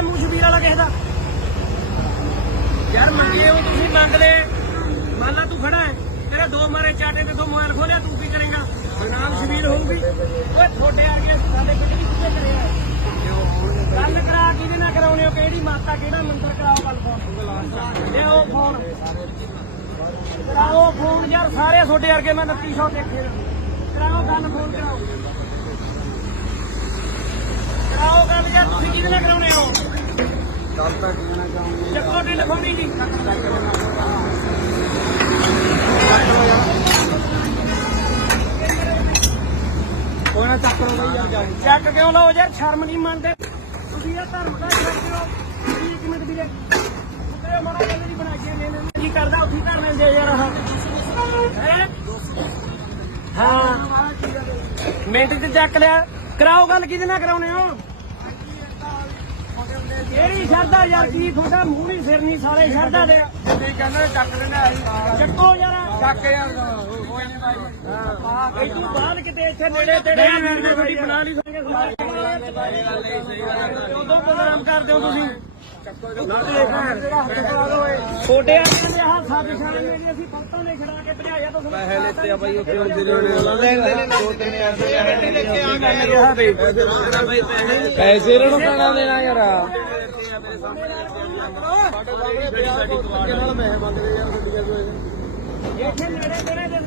ਹੈ ਮੂੰਹ ਸ਼ਬੀਰ ਵਾਲਾ ਕਿਸੇ ਦਾ ਯਾਰ ਮੰਗੇ ਉਹ ਤੁਸੀਂ ਮੰਗ ਲੈ ਮੰਨ ਲਾ ਤੂੰ ਖੜਾ ਹੈ। ਤੇਰੇ ਦੋ ਮਾਰੇ ਚਾਟੇ ਤੇ ਦੋ ਮੋਬਾਈਲ ਖੋਲਿਆ, ਤੂੰ ਕੀ ਕਰੇਗਾ? ਨਾਮ ਸ਼ਬੀਰ ਹੋਊਗੀ। ਓਏ, ਤੁਹਾਡੇ ਆ ਸਾਡੇ ਪਿੰਡ ਵੀ ਕਿੱਥੇ ਕਰਿਆ ਗੱਲ ਕਰਾ, ਕਿਹਦੇ ਨਾਲ ਕਰਾਉਣੇ ਹੋ? ਕਿਹੜੀ ਮਾਤਾ, ਕਿਹੜਾ ਮੰਦਰ ਕਰਾਓ? ਗੱਲ ਫੋਨ। ਲਿਆਓ ਫੋਨ। ਕਰਾਓ ਫੋਨ ਯਾਰ, ਸਾਰੇ ਤੁਹਾਡੇ ਵਰਗੇ ਮੈਂ 2900 ਦੇਖੇ ਕਰਾਓ ਗੱਲ, ਫੋਨ ਕਰਾਓ। ਕਰਾਓ ਗੱਲ ਯਾਰ, ਤੁਸੀਂ ਕਿਹਦੇ ਨਾਲ ਕਰਾਉਣੇ? ਹੋ ਕਹਿਣਾ ਚਾਹੁੰਦੇ ਚੱਕੋ ਟੈਲੀਫੋਨੀ ਜੀ ਕੋਈ ਚੱਕ ਲਓ ਬਈ ਯਾਰ ਜਾਓ ਚੱਕ ਕਿਉਂ ਲਓ ਯਾਰ, ਸ਼ਰਮ ਨਹੀਂ ਮੰਨਦੇ। ਤੁਸੀਂ ਇਹ ਧਰਮ ਦਾ ਛੱਡ ਦਿਓ ਤੁਸੀਂ ਇੱਕ ਮਿੰਟ ਵੀਰੇ ਤੇ ਮਾੜਾ ਜਿਹਾ ਮੇਰੀ ਬਣਾ ਕੇ ਲੈ ਲੈਂਦੇ ਕੀ ਕਰਦਾ? ਉੱਥੇ ਕਰ ਲੈਂਦੇ ਯਾਰ ਆਹ। ਹੈਂ? ਹਾਂ। ਮਿੰਟ ਚ ਚੱਕ ਲਿਆ। ਕਰਾਓ ਗੱਲ, ਕਿਹਦੇ ਨਾਲ ਕਰਾਉਣੇ ਹੋ? ਕਿਹੜੀ ਸ਼ਰਦਾ ਯਾਰ ਕੀ ਤੁਹਾਡਾ ਮੂੰਹ ਨਹੀਂ ਸਿਰ ਨਹੀਂ ਸਾਰੇ ਸ਼ਰਦਾ ਦੇ ਤੁਸੀਂ ਕਹਿੰਦੇ ਚੱਕ ਲੈਣਾ ਚੱਕੋ ਯਾਰ ਚੱਕ ਯਾਰ ਕੋਈ ਨਹੀਂ ਭਾਈ ਹਾਂ ਕਈ ਤੂੰ ਬਾਹਰ ਕਿਤੇ ਇੱਥੇ ਨੇੜੇ ਤੇੜੇ ਵੀਡੀਓ ਤੁਹਾਡੀ ਬਣਾ ਲਈ ਉਦੋਂ ਪ੍ਰੋਗਰਾਮ ਕਰਦੇ ਹੋ ਤੁਸੀਂ ਛੋਟੇ ਆਦਮੀਆਂ ਦੇ ਆਹ ਸਾਜ਼ਿਸ਼ਾਂ ਨੇ ਜਿਹੜੀ ਅਸੀਂ ਪਰਤੋਂ ਨੇ ਖੜਾ ਕੇ ਭਜਾਇਆ ਤਾਂ ਪੈਸੇ ਲੈਤੇ ਆ ਉਹ ਪੈਸੇ ਇਹਨਾਂ ਨੂੰ ਕਹਿਣਾ ਦੇਣਾ ਯਾਰ? ਸਾਡੇ ਨਾਲ ਪੈਸੇ ਮੰਗਦੇ ਯਾਰ ਗੱਡੀਆਂ ਕੋਈ। ਇੱਥੇ ਨੇੜੇ ਤੇੜੇ ਦੇ